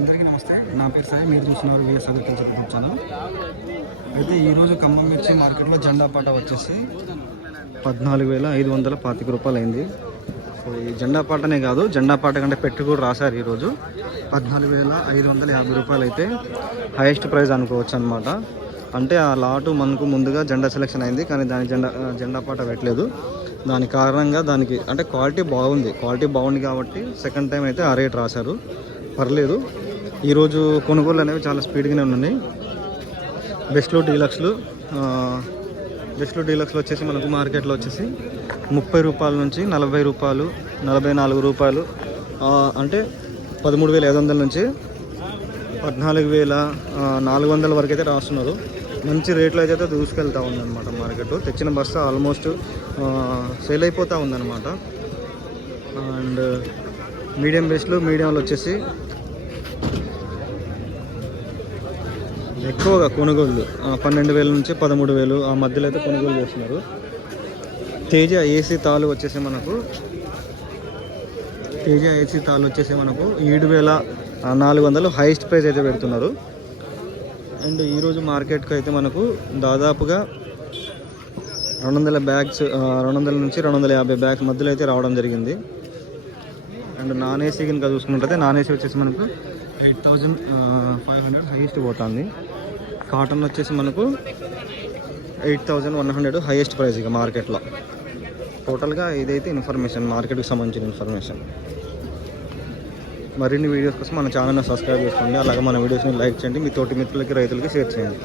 అందరికీ నమస్తే. నా పేరు సాయి. మీరు చూస్తున్నారు విఎస్ అగ్రికల్చర్ యూట్యూబ్ ఛానల్. అయితే ఈరోజు ఖమ్మం మిర్చి మార్కెట్లో జెండా పాట వచ్చేసి పద్నాలుగు వేల ఐదు వందల పాతిక రూపాయలు అయింది. సో ఈ జెండా పాటనే కాదు జెండా పాట కంటే పెట్టు కూడా రాశారు ఈరోజు పద్నాలుగు వేల ఐదు వందల యాభై రూపాయలు అయితే హైయెస్ట్ ప్రైస్ అనుకోవచ్చు అనమాట అంటే ఆ లాటు మనకు ముందుగా జెండా సెలెక్షన్ అయింది కానీ దాని జెండా జెండా పాట పెట్టలేదు. దాని కారణంగా దానికి అంటే క్వాలిటీ బాగుంది. క్వాలిటీ బాగుంది కాబట్టి సెకండ్ టైం అయితే ఆ రేట్ రాశారు. పర్లేదు. ఈరోజు కొనుగోలు అనేవి చాలా స్పీడ్గానే ఉన్నాయి. బెస్ట్లో డీలక్స్లు బెస్ట్లో డీలక్స్లో డీలక్స్లు వచ్చేసి మనకు మార్కెట్లో వచ్చేసి ముప్పై రూపాయల నుంచి నలభై రూపాయలు నలభై నాలుగు రూపాయలు అంటే పదమూడు వేల ఐదు వందల నుంచి పద్నాలుగు వేల నాలుగు వందల వరకు అయితే రాస్తున్నారు. మంచి రేట్లో అయితే దూసుకెళ్తూ ఉందన్నమాట మార్కెట్. తెచ్చిన బస్సు ఆల్మోస్ట్ సేల్ అయిపోతూ ఉందన్నమాట. అండ్ మీడియం బేస్లో మీడియంలో వచ్చేసి ఎక్కువగా కొనుగోళ్ళు పన్నెండు వేల నుంచి పదమూడు వేలు ఆ మధ్యలో అయితే కొనుగోలు చేస్తున్నారు. తేజ ఏసీ తాలు వచ్చేసి మనకు తేజ ఏసీ తాలు వచ్చేసి మనకు ఏడు వేల నాలుగు వందలు హైయెస్ట్ ప్రైస్ అయితే పెడుతున్నారు. అండ్ ఈరోజు మార్కెట్కి అయితే మనకు దాదాపుగా రెండు వందల బ్యాగ్స్ రెండు వందల నుంచి రెండు వందల యాభై బ్యాగ్స్ మధ్యలో అయితే రావడం జరిగింది. అండ్ నాన్ ఏసీ కనుక చూసుకుంటే నాన్ ఏసీ వచ్చేసి మనకు eight thousand five hundred highest పోతుంది. కాటన్ వచ్చేసి మనకు eight thousand one hundred highest price ఇక మార్కెట్లో. టోటల్గా ఇదైతే ఇన్ఫర్మేషన్ మార్కెట్కి సంబంధించిన ఇన్ఫర్మేషన్. మరిన్ని వీడియోస్ కోసం మన ఛానల్ని సబ్స్క్రైబ్ చేసుకోండి. అలాగే మన వీడియోస్ని లైక్ చేయండి. మీ తోటి మిత్రులకి రైతులకి షేర్ చేయండి.